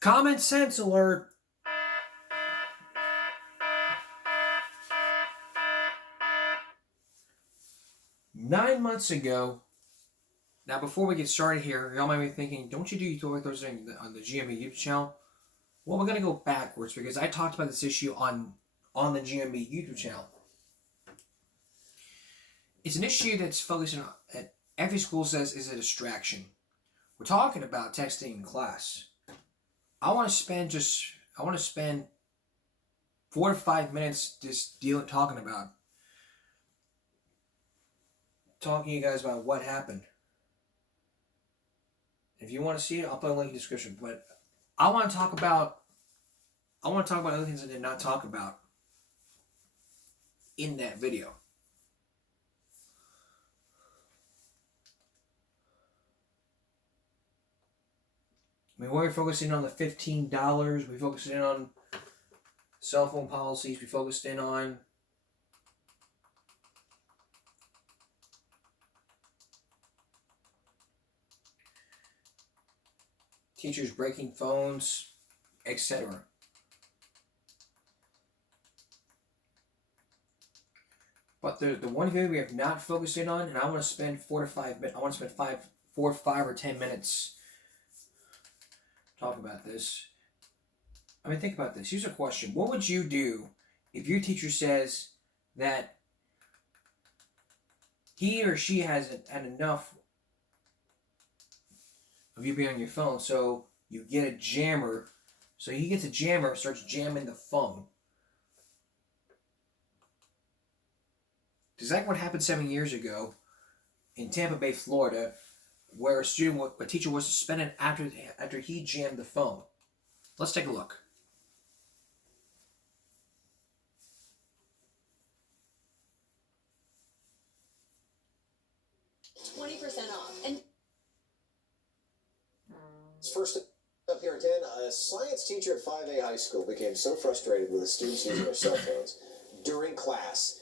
Common sense alert. 9 months ago. Now, before we get started here, y'all might be thinking, don't you do Throwback Thursday on the GMB YouTube channel? Well, we're going to go backwards because I talked about this issue on the GMB YouTube channel. It's an issue that's focusing on, every school says is a distraction. We're talking about texting in class. I want to spend 4 to 5 minutes just talking to you guys about what happened. If you want to see it, I'll put a link in the description. But I want to talk about other things I did not talk about in that video. I mean, we're focusing on the $15. We focused in on cell phone policies. We focused in on teachers breaking phones, etc. But the one video we have not focused in on, and I want to spend 4 to 5 minutes. I want to spend 4, 5, or 10 minutes talking about this. I mean, think about this. Here's a question: what would you do if your teacher says that he or she hasn't had enough of you being on your phone, so you get a jammer? So he gets a jammer, starts jamming the phone. It's like what happened 7 years ago in Tampa Bay, Florida, where a teacher was suspended after he jammed the phone. Let's take a look. Off. And first up here in 10, a science teacher at 5A High School became so frustrated with the students using their cell phones during class.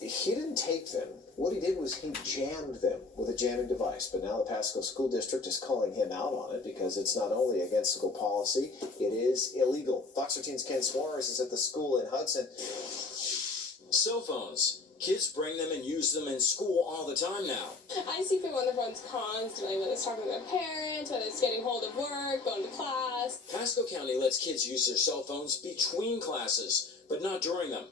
He didn't take them. What he did was he jammed them with a jamming device. But now the Pasco School District is calling him out on it because it's not only against school policy, it is illegal. Fox 13's Ken Suarez is at the school in Hudson. Cell phones. Kids bring them and use them in school all the time now. I see people on their phones constantly, whether it's talking to their parents, whether it's getting hold of work, going to class. Pasco County lets kids use their cell phones between classes, but not during them.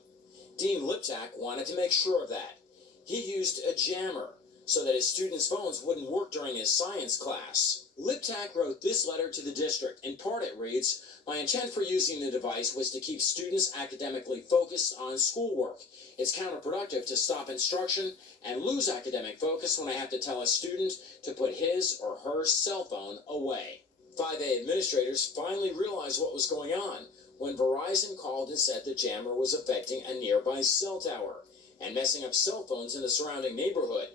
Dean Liptak wanted to make sure of that. He used a jammer so that his students' phones wouldn't work during his science class. Liptak wrote this letter to the district. In part it reads, "My intent for using the device was to keep students academically focused on schoolwork. It's counterproductive to stop instruction and lose academic focus when I have to tell a student to put his or her cell phone away." 5A administrators finally realized what was going on when Verizon called and said the jammer was affecting a nearby cell tower and messing up cell phones in the surrounding neighborhood.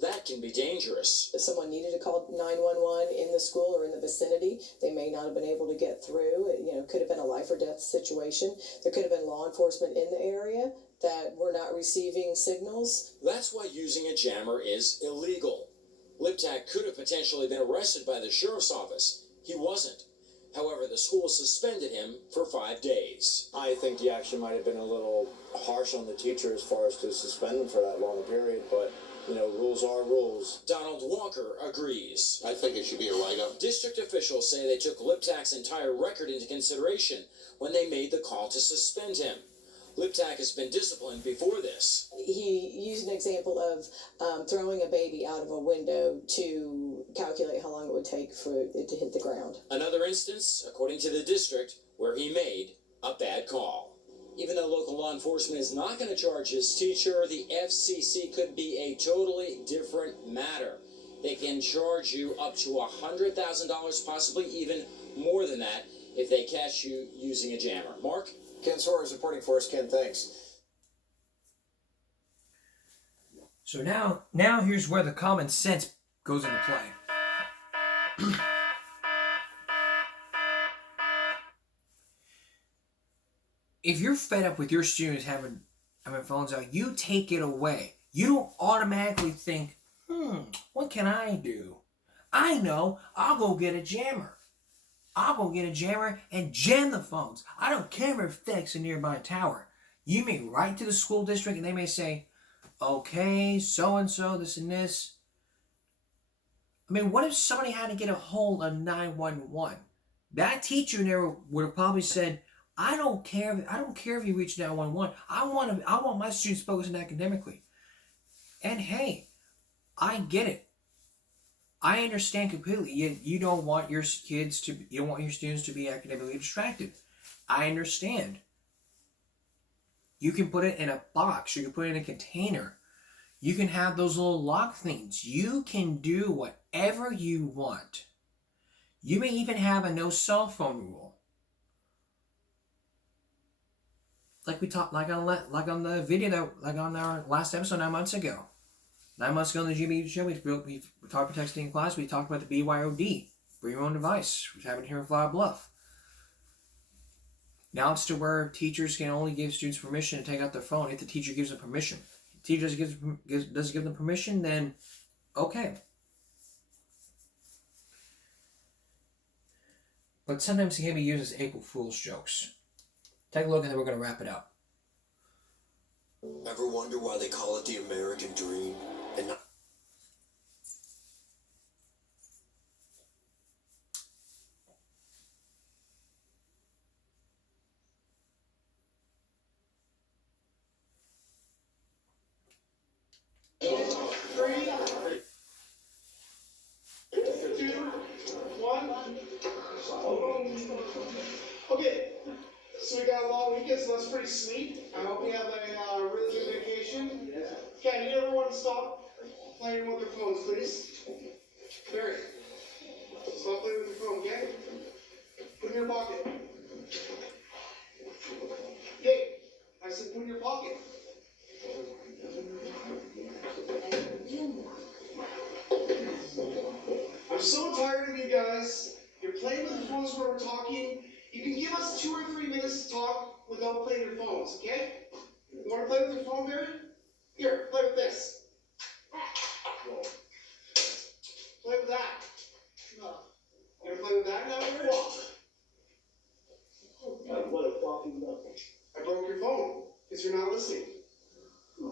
That can be dangerous. If someone needed to call 911 in the school or in the vicinity, they may not have been able to get through. It could have been a life or death situation. There could have been law enforcement in the area that were not receiving signals. That's why using a jammer is illegal. Liptak could have potentially been arrested by the sheriff's office. He wasn't. However, the school suspended him for 5 days. I think the action might have been a little harsh on the teacher as far as to suspend them for that long a period, but rules are rules. Donald Walker agrees. I think it should be a write-up. District officials say they took Liptak's entire record into consideration when they made the call to suspend him. Liptak has been disciplined before this. He used an example of throwing a baby out of a window to calculate how long it would take for it to hit the ground. Another instance, according to the district, where he made a bad call. Even though local law enforcement is not going to charge his teacher, the FCC could be a totally different matter. They can charge you up to $100,000, possibly even more than that, if they catch you using a jammer. Mark? Ken Suarez reporting for us. Ken, thanks. So now here's where the common sense goes into play. If you're fed up with your students having phones out, you take it away. You don't automatically think, what can I do? I know, I'll go get a jammer. I'll go get a jammer and jam the phones. I don't care if it's a nearby tower. You may write to the school district and they may say, okay, so-and-so, this and this. I mean, what if somebody had to get a hold of 911? That teacher there would have probably said, I don't care if you reach 911. I want my students focusing academically. And hey, I get it. I understand completely. You don't want your students to be academically distracted. I understand. You can put it in a box. You can put it in a container. You can have those little lock things. You can do whatever you want. You may even have a no cell phone rule. Like we talked, like on the video on our last episode 9 months ago. 9 months ago on the GBU show, we talked about texting in class. We talked about the BYOD, bring your own device, which happened here in Flower Bluff. Now it's to where teachers can only give students permission to take out their phone if the teacher gives them permission. If the teacher doesn't give them permission, then okay. But sometimes it can be used as April Fool's jokes. Take a look and then we're going to wrap it up. Ever wonder why they call it the American dream and not... Okay, so we got a long weekend, so that's pretty sweet. I hope you have a really good vacation. Okay, I need everyone to stop playing with their phones, please. Barry, stop playing with your phone, okay? Put it in your pocket. Okay, I said put it in your pocket. I'm so tired of you guys. You're playing with your phones when we're talking. You can give us 2 or 3 minutes to talk without playing your phones, okay? You want to play with your phone, Barry? Here, play with this. Play with that. No. You want to play with that now, Barry? I broke your phone because you're not listening. No,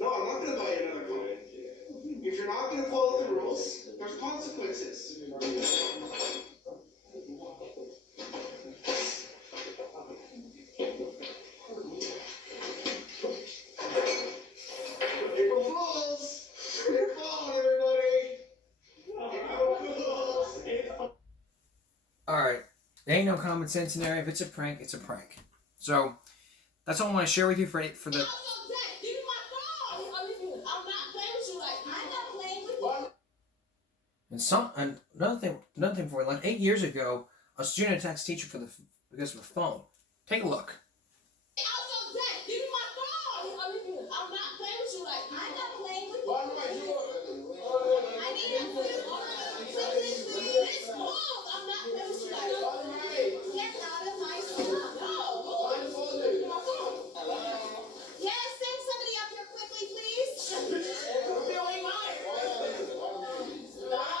I'm not going to buy you another phone. If you're not going to follow the rules, there's consequences. April Fools! April Fools, everybody! April Fools! Alright, there ain't no common sense in there. If it's a prank, it's a prank. So, that's all I want to share with you for the... Give me my phone. I'm not playing with you like I'm not playing with you. And another thing for you, like 8 years ago, a student attacked teacher because of a phone. Take a look. Give me my phone. I'm not playing with you like I'm not playing with you. I need a please. Please, move. I'm not playing with you like get out of my phone. No. Give me my phone. Yes, send somebody up here quickly, please. Billy Meyer. Stop.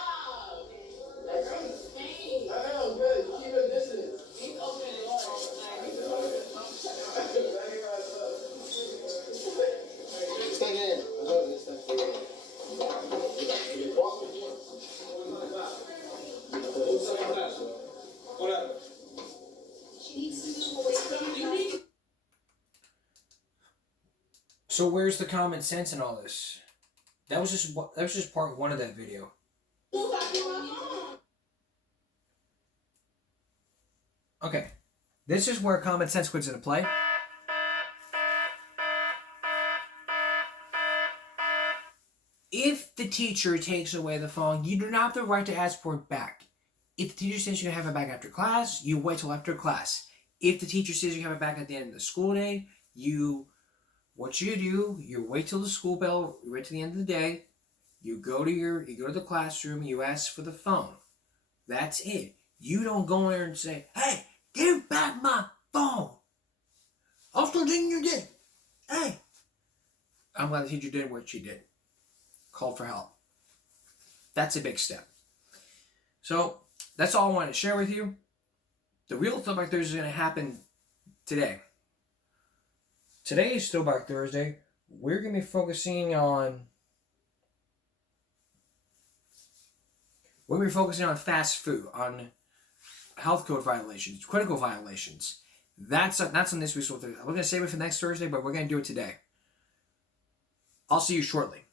Hey. Good. Keep it distance. He's open. Stay in. I'm going to this thing. She needs to move away from you. So where's the common sense in all this? That was just part one of that video. Okay, this is where common sense comes into play. If the teacher takes away the phone, you do not have the right to ask for it back. If the teacher says you can have it back after class, you wait till after class. If the teacher says you can have it back at the end of the school day, you wait till the school bell, you wait till the end of the day, you go to the classroom, you ask for the phone. That's it. You don't go in there and say, hey, give back my phone. I'll start taking your dick. Hey. I'm glad the teacher did what she did. Called for help. That's a big step. So, that's all I wanted to share with you. The real Throwback Thursday is going to happen today. Today is Throwback Thursday. We're going to be focusing on fast food, on health code violations, critical violations. That's on this week's. I'm going to save it for next Thursday, but we're going to do it today. I'll see you shortly.